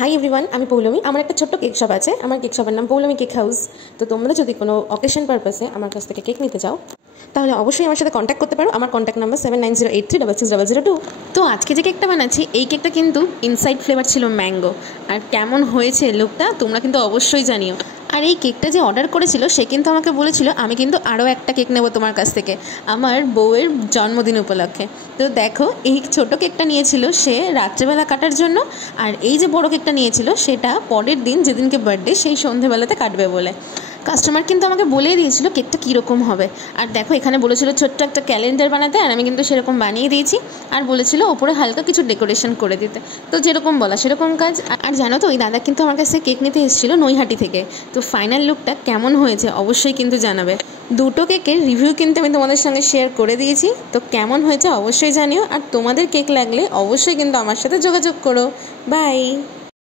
Hi everyone, আমি পৌলমী। আমার একটা ছোট্ট কেক শপ আছে। আমার কেক শপের নাম পৌলমী কেক হাউস। তো তোমরা যদি কোনো অকেশন পারপাসে আমার কাছ থেকে কেক নিতে চাও তাহলে অবশ্যই আমার সাথে কন্ট্যাক্ট করতে পারো। আমার কন্ট্যাক্ট নাম্বার 7908366002। তো আজকে যে কেকটা বানাচ্ছি এই কেকটা কিন্তু ইনসাইড ফ্লেভার ছিল ম্যাঙ্গো। আর কেমন হয়েছে লুকটা তোমরা কিন্তু অবশ্যই জানিও। আর এই কেকটা যে অর্ডার করেছিল সে কিন্তু আমাকে বলেছিল আমি কিন্তু আরও একটা কেক নেব তোমার কাছ থেকে আমার বউয়ের জন্মদিন উপলক্ষে। তো দেখো, এই ছোট কেকটা নিয়েছিল সে রাত্রেবেলা কাটার জন্য, আর এই যে বড় কেকটা নিয়েছিল সেটা পরের দিন যেদিনকে বার্থডে সেই সন্ধেবেলাতে কাটবে বলে। কাস্টমার কিন্তু আমাকে বলেই দিয়েছিল কেকটা কীরকম হবে। আর দেখো, এখানে বলেছিল ছোট্ট একটা ক্যালেন্ডার বানাতে, আর আমি কিন্তু সেরকম বানিয়ে দিয়েছি। আর বলেছিল ওপরে হালকা কিছু ডেকোরেশন করে দিতে। তো যেরকম বলা সেরকম কাজ। আর জানো তো, ওই দাদা কিন্তু আমার কাছে কেক নিতে এসেছিলো নৈহাটি থেকে। তো ফাইনাল লুকটা কেমন হয়েছে অবশ্যই কিন্তু জানাবে। দুটো কেকের রিভিউ কিন্তু আমি তোমাদের সঙ্গে শেয়ার করে দিয়েছি। তো কেমন হয়েছে অবশ্যই জানিও। আর তোমাদের কেক লাগলে অবশ্যই কিন্তু আমার সাথে যোগাযোগ করো। বাই।